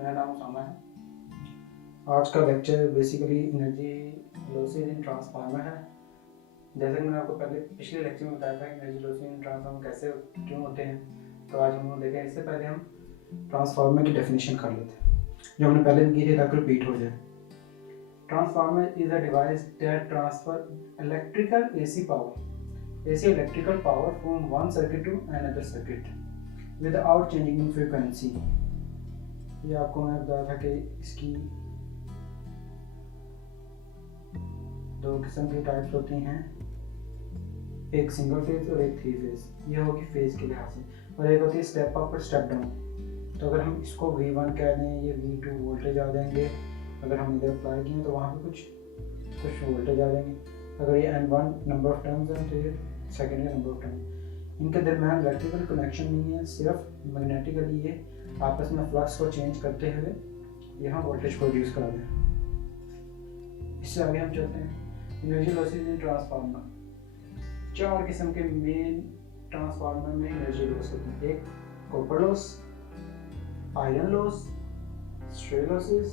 मेरा नाम उसामा है। आज का lecture basically energy losses in transformer है। जैसे कि मैंने आपको पहले पिछले लेक्चर में बताया था कि एनर्जी लॉसेज इन ट्रांसफार्मर कैसे क्यों होते हैं, तो आज हम लोग देखें। इससे पहले हम ट्रांसफार्मर की डेफिनेशन कर लेते हैं जो हमने पहले भी की थी ताकि रिपीट हो जाए। Transformer is a device that transfer electrical AC power, AC electrical power from one circuit to another circuit without changing in frequency। ये आपको मैं बताया था कि इसकी दो किस्म की टाइप्स होती हैं, एक सिंगल फेज और एक थ्री फेज। ये होगी फेज के लिहाज से, और एक होती है स्टेप अप और स्टेप डाउन। तो अगर हम इसको V1 कह दें, ये V2 वोल्टेज आ जाएंगे। अगर हम इधर अप्लाई किए तो वहाँ पे कुछ वोल्टेज आ जाएंगे। अगर ये N1 नंबर ऑफ टर्म्स हैं तो ये सेकेंड का नंबर ऑफ टर्म। इनके दरमियान इलेक्ट्रिकल कनेक्शन नहीं है, सिर्फ मैग्नेटिकली ये आपस में फ्लक्स को चेंज करते हुए यहाँ वोल्टेज प्रोड्यूस करा दें। इससे आगे हम चलते हैं। एनर्जी लॉसेज इन ट्रांसफार्मर, चार किस्म के मेन ट्रांसफार्मर में एनर्जी लॉस होते हैं। एक copper loss, iron loss, stray losses,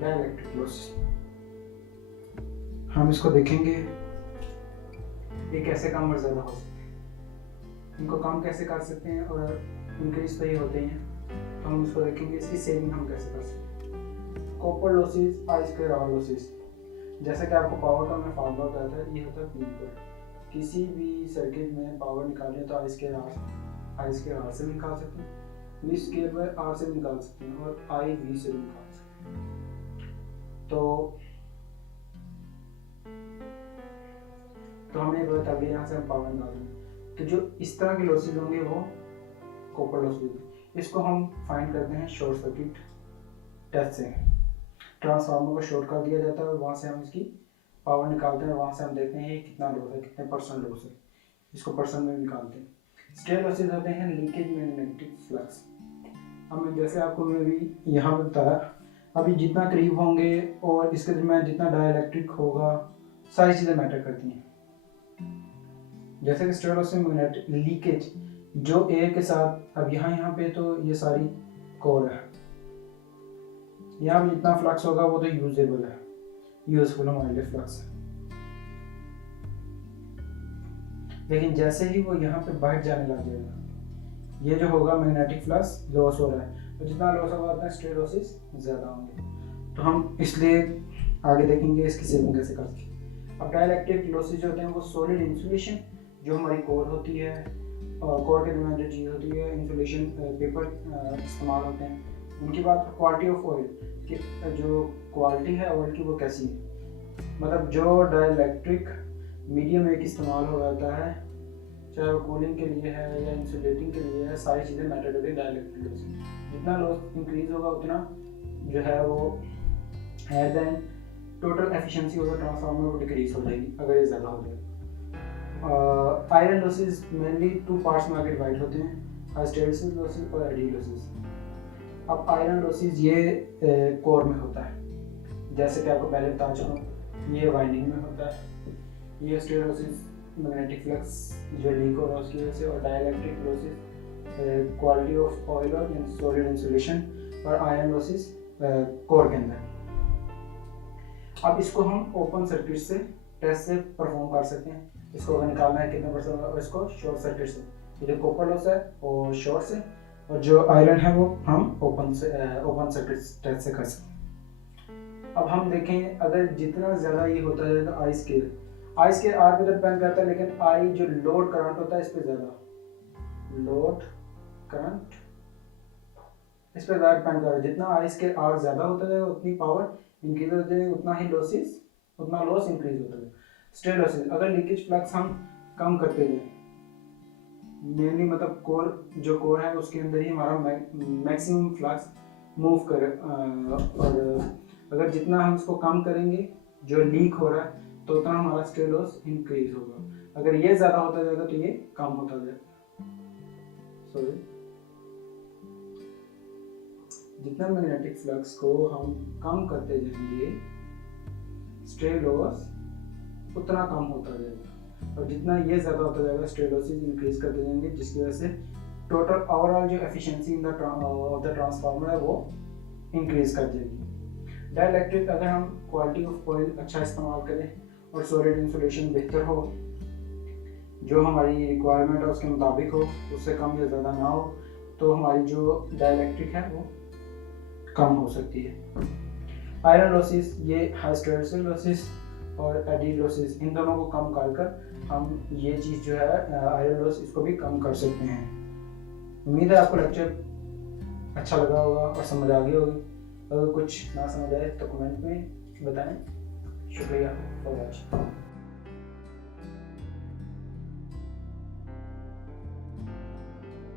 dielectric loss. हम इसको देखेंगे ये कैसे कम और ज़्यादा हो सकते हैं, इनको कम कैसे कर सकते हैं और इंक्रीज तो ये होते हैं। तो हम इसको देखेंगे इसकी सेविंग हम कैसे कर सकते हैं। Copper losses, I² R losses. जैसे कि आपको पावर का मैं फार्मूला बताया था, ये होता है P पर। किसी भी सर्किट में पावर निकालें तो I² R से निकाल सकते हैं, V² पर R से निकाल सकते हैं और IV से निकाल सकते हैं। तो हमें पता चल गया यहाँ से हम पावर निकाल देंगे। तो जो इस तरह के लॉसेज होंगे वो कॉपर लॉसेज होंगे। इसको हम फाइंड करते हैं शॉर्ट सर्किट टेस्ट से। ट्रांसफार्मर को शॉर्ट कर दिया जाता है और वहाँ से हम इसकी पावर निकालते हैं और वहाँ से हम देखते हैं कितना लॉस है, कितने परसेंट लॉस है, इसको परसेंट में निकालते हैं। स्ट्रे लॉसेज होते हैं लीकेज मैग्नेटिक फ्लक्स। हमें जैसे आपको मैं भी यहाँ पर बताया, अभी जितना करीब होंगे और इसके दरमियान जितना डाइलेक्ट्रिक होगा, सारी चीज़ें मैटर करती हैं। जैसे कि स्ट्रे लॉसेज मैग्नेटिक लीकेज, जो एयर के साथ अब यहाँ पे तो ये सारी कोर है, यहाँ पे जितना फ्लक्स होगा वो तो यूजेबल है, यूजफुल हमारे लिए फ्लक्स है। लेकिन जैसे ही वो यहाँ पे बढ़ जाने लग जाएगा, ये जो होगा मैग्नेटिक फ्लक्स लॉस हो रहा है, तो जितना लॉस होगा उतना स्ट्रे लॉसेस ज़्यादा होंगे। तो हम इसलिए आगे देखेंगे इसकी सेविंग कैसे करते हैं। अब डाइलेक्ट्रिक लॉसेज होते हैं वो सॉलिड इंसुलेशन, जो हमारी कोर होती है, कोर के दरमियान जो चीज़ होती है, इंसुलेशन पेपर इस्तेमाल होते हैं। उनकी बात क्वालिटी ऑफ ऑयल, कि जो क्वालिटी है ऑयल की वो कैसी है, मतलब जो डाइलेक्ट्रिक मीडियम एक इस्तेमाल हो जाता है, चाहे वो कूलिंग के लिए है या इंसुलेटिंग के लिए है, सारी चीज़ें मैटर करती है डाइलेक्ट्रिक लॉस। जितना लॉस इंक्रीज होगा उतना जो है वो at the end total efficiency होगा ट्रांसफार्मर वो डिक्रीज हो जाएगी अगर ये ज़्यादा हो जाए। Iron losses mainly two parts में आगे डिवाइड होते हैं, हिस्टेरेसिस लॉसेज और एडी लॉसेज। अब आयरन लॉसेज ये कोर में होता है, जैसे कि आपको पहले बता चुका हूँ, ये वाइंडिंग में होता है। ये स्ट्रे लॉसेज मैग्नेटिक फ्लक्स जो लीक हो रहा है उसकी वजह से, और dielectric losses quality of oil और सॉलिड इंसुलेशन, और आयरन लॉसेज कोर के अंदर। अब इसको हम ओपन सर्किट से टेस्ट से परफॉर्म कर सकते हैं। इसको अगर निकालना है कितने परसेंट, और इसको शॉर्ट सर्किट से, ये जो कॉपर लॉस है वो शॉर्ट से, और जो आयरन है वो हम ओपन सर्किट टेस्ट से कर सकते हैं। अब हम देखें अगर जितना ज़्यादा ये होता जाएगा I² R पे डिपेंड करता है, लेकिन I जो लोड करंट होता है इस पर ज़्यादा लोड करंट इस पर ज़्यादा डिपेंड करता है। जितना I² R ज़्यादा होता जाएगा उतनी पावर इंक्रीज होती जाएगी, उतना लॉस इंक्रीज होता जाएगा। स्ट्रे लॉसेज, अगर लीकेज फ्लक्स हम कम करते जाएं, मेनली मतलब कोर है उसके अंदर ही हमारा मैक्सिमम फ्लक्स मूव करे, और अगर जितना हम इसको कम करेंगे जो लीक हो रहा है तो उतना हमारा स्ट्रे लॉस इंक्रीज होगा। अगर ये ज़्यादा होता जाएगा तो ये कम होता जाएगा। जितना मैग्नेटिक फ्लक्स को हम कम करते जाएंगे स्ट्रे लॉस उतना कम होता जाएगा, और जितना ये ज़्यादा होता जाएगा स्ट्रे लॉसेज इंक्रीज करते जाएंगे, जिसकी वजह से टोटल ओवरऑल जो एफिशिएंसी इन द ट्रांसफार्मर है वो इंक्रीज कर देगी। डाइलेक्ट्रिक अगर हम क्वालिटी ऑफ ऑयल अच्छा इस्तेमाल करें और सॉलिड इंसुलेशन बेहतर हो, जो हमारी रिक्वायरमेंट है उसके मुताबिक हो, उससे कम या ज़्यादा ना हो, तो हमारी जो डाइलेक्ट्रिक है वो कम हो सकती है। आयरन लॉसेस, ये हाइस्टेरेसिस लॉसेस और एडी लॉसेस, इन दोनों को कम कर हम ये चीज़ जो है आयरन लॉस, इसको भी कम कर सकते हैं। उम्मीद है आपको लेक्चर अच्छा लगा होगा और समझ आ गई होगी। अगर कुछ ना समझ आए तो कमेंट में बताएं। शुक्रिया फॉर वॉचिंग।